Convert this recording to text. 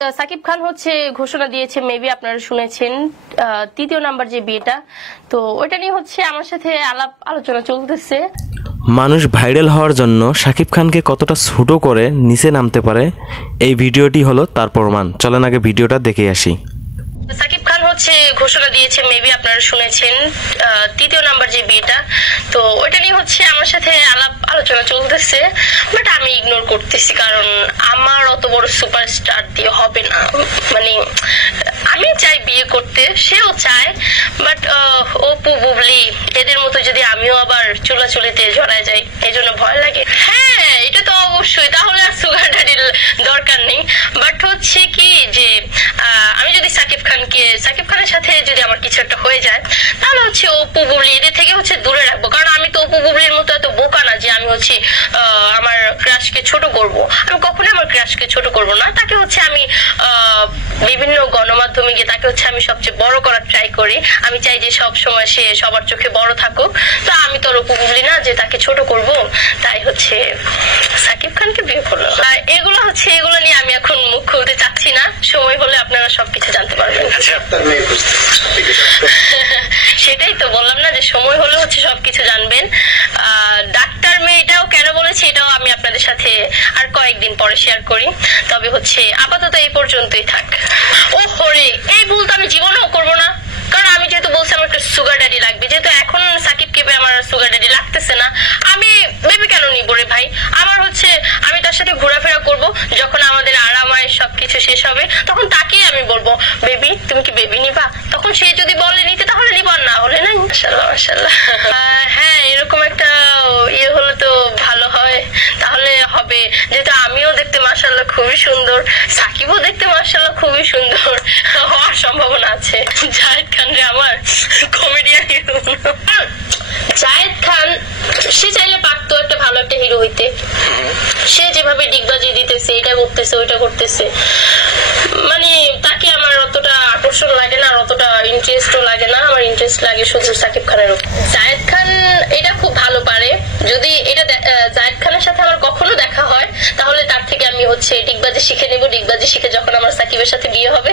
সাকিব খান হচ্ছে ঘোষণা দিয়েছে, মেবি আপনারা শুনেছেন, তৃতীয় নাম্বার যে বিয়েটা, তো ওইটা নিয়ে হচ্ছে আমার সাথে আলাপ আলোচনা চলতেছে। মানুষ ভাইরাল হওয়ার জন্য সাকিব খানকে কতটা ছোট করে নিচে নামতে পারে, এই ভিডিওটি হলো তার প্রমাণ। চলেন আগে ভিডিওটা দেখে আসি। সাকিব খান হচ্ছে ঘোষণা দিয়েছে, মেবি আপনারা শুনেছেন, তৃতীয় নাম্বার যে বিয়েটা, তো ওইটা নিয়ে হচ্ছে আমার সাথে আলাপ আলোচনা চলতেছে, বাট আমি ইগনোর করতেছি, কারণ আমার অত বড় সুপারস্টার দিয়ে হবে না। মানে আমি চাই বিয়ে করতে, সেও চায়, বাট অপু বুবলি এদের মতো যদি আমিও আবার চুলাচুলিতে জড়ায় যাই, এই জন্য ভয় লাগে। হ্যাঁ, এটা তো অবশ্যই, তাহলে আর সুগার ড্যাডির দরকার নেই। বাট হচ্ছে কি যে আমি যদি সাকিব খানের সাথে যদি আমার কিছু একটা হয়ে যায়, তাহলে হচ্ছে অপু বুবলি এদের থেকে হচ্ছে দূরে রাখবো। কারণ আমি তো অপু বুবলির মতো এত বোকা না যে আমি হচ্ছে আমার ক্রাশকে ছোট করব। আমি কখনোই আমার ক্রাশকে ছোট করব না। তাকে হচ্ছে আমি বিভিন্ন গণমাধ্যমে গিয়ে তাকে হচ্ছে আমি সবচেয়ে বড় করার ট্রাই করি। আমি চাই যে সব সময় সে সবার চোখে বড় থাকুক। তো আমি তো অপু বুবলি না যে তাকে ছোট করব। তাই হচ্ছে সাকিব খানকে বিয়ে করলাম। এগুলো নিয়ে আমি এখন মুখ খুলতে চাচ্ছি না। সময় হলে আপনারা সবকিছু জানতে পারবেন। সেটাই তো বললাম না, যে সময় হলে হচ্ছে সবকিছু জানবেন। ডাক্তার মেয়েটাও কেন বলেছে, এটাও আমি আপনাদের সাথে আর কয়েকদিন পরে শেয়ার করি। তবে হচ্ছে আপাতত এই পর্যন্তই থাক। ও হরে, এই ভুল তো আমি জীবনেও করবো না। কারণ আমি যেহেতু বলছি আমার একটা সুগার ড্যাডি লাগবে, যেহেতু এখন সাকিবকে আমার সুগার ড্যাডি লাগতেছে না, আমি বেবি কেন নিব রে ভাই? আমার হচ্ছে আমি তার সাথে ঘোরাফেরা করব, যখন আমাদের আরামায় সবকিছু শেষ হবে তখন তাকেই আমি বলবো, বেবি তুমি কি বেবি নিবা? তখন সে যদি বলে নিতে তাহলে নিব, না হলে না। মাশাআল্লাহ মাশাআল্লাহ। হ্যাঁ, এরকম একটা ইয়ে হলে তো ভালো হয়, তাহলে হবে। যেহেতু আমিও দেখতে মাশাআল্লাহ খুবই সুন্দর, সাকিবও দেখতে মাশাআল্লাহ খুবই সুন্দর, হওয়ার সম্ভাবনা আছে। জায়েদ খান রে আমার কমেডিয়ান হিরো। জায়েদ খান সে চাইলে পারতো একটা ভালো একটা হিরো হইতে। সে যেভাবে ডিগবাজি দিতেছে, এটা করতেছে ওইটা করতেছে, মানে তাকে আমার অতটা আকর্ষণ লাগে না, আর অতটা ইন্টারেস্টও লাগে না। আমার ইন্টারেস্ট লাগে শুধু সাকিব খানের উপর। জায়েদ খান এটা খুব ভালো পারে। যদি এটা জায়েদ খানের সাথে আমার কখনো দেখা হয়, তাহলে তার থেকে আমি হচ্ছে ডিগবাজি শিখে নেব। ডিগবাজি শিখে যখন আমার সাকিবের সাথে বিয়ে হবে,